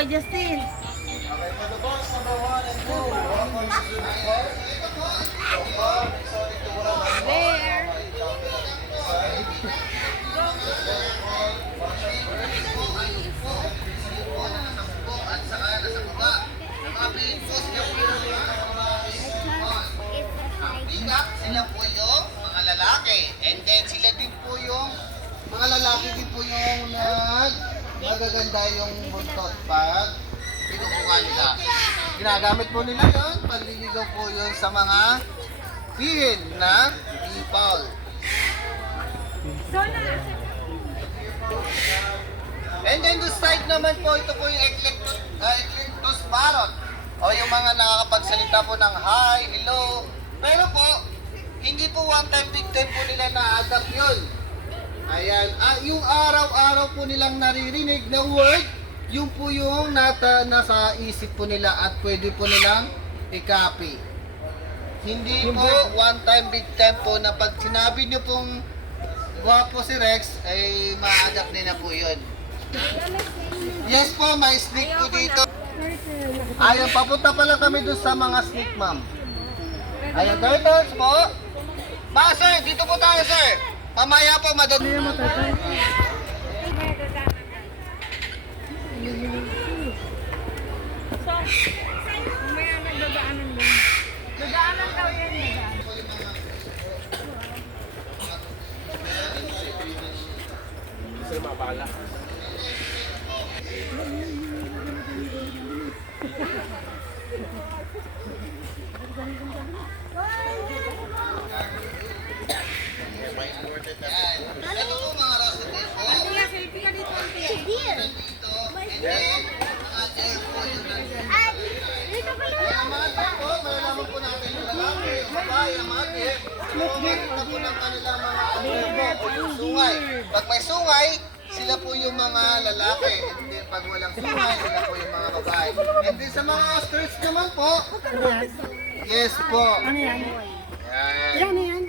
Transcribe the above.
Oh, Justin. Okay, for the box number 1 and 2, welcome to the box. There. Sila po yung mga lalaki. And then sila din po yung mga lalaki din po yung magaganda yung buntot pag pinukuha nila. Ginagamit po nila yun, panliligaw po yun sa mga pihin na people. And then the side naman po, ito po yung Eclectus parrot. O yung mga nakakapagsalita po ng hi, hello. Pero po, hindi po one time big time po nila na-adapt yun. Ayan, yung araw-araw po nilang naririnig na word, yung po yung nasa isip po nila at pwede po nilang i-copy. Hindi po one time big time po na pag sinabi nyo pong gwapo si Rex, ay ma-adapt nila po yun. Yes po, may sneak po dito. Ayan, papunta pala kami doon sa mga sneak, ma'am. Ayan, turtles po. Ba, sir, dito po tayo, sir. Mamaya po, madali mo, turtle. So, mamaya nagdadaanan doon. Dadaanan daw yan, dadaanan. Sir, mabala. Ito po mga rasa din po. Kaya, selfie ka dito, auntie. Dito, and then, mga deer po yung Dito pa lang. Kaya mga deer po, malalaman po natin yung lalaki, yung babae, ang mga deer. So, makita po ng kanilang mga adobo o yung sungay. Pag may sungay, sila po yung mga lalaki. And then, pag walang sungay, sila po yung mga babae. And then, sa mga ostrich naman po, yes po. Ano yan? Yan. Ano yan?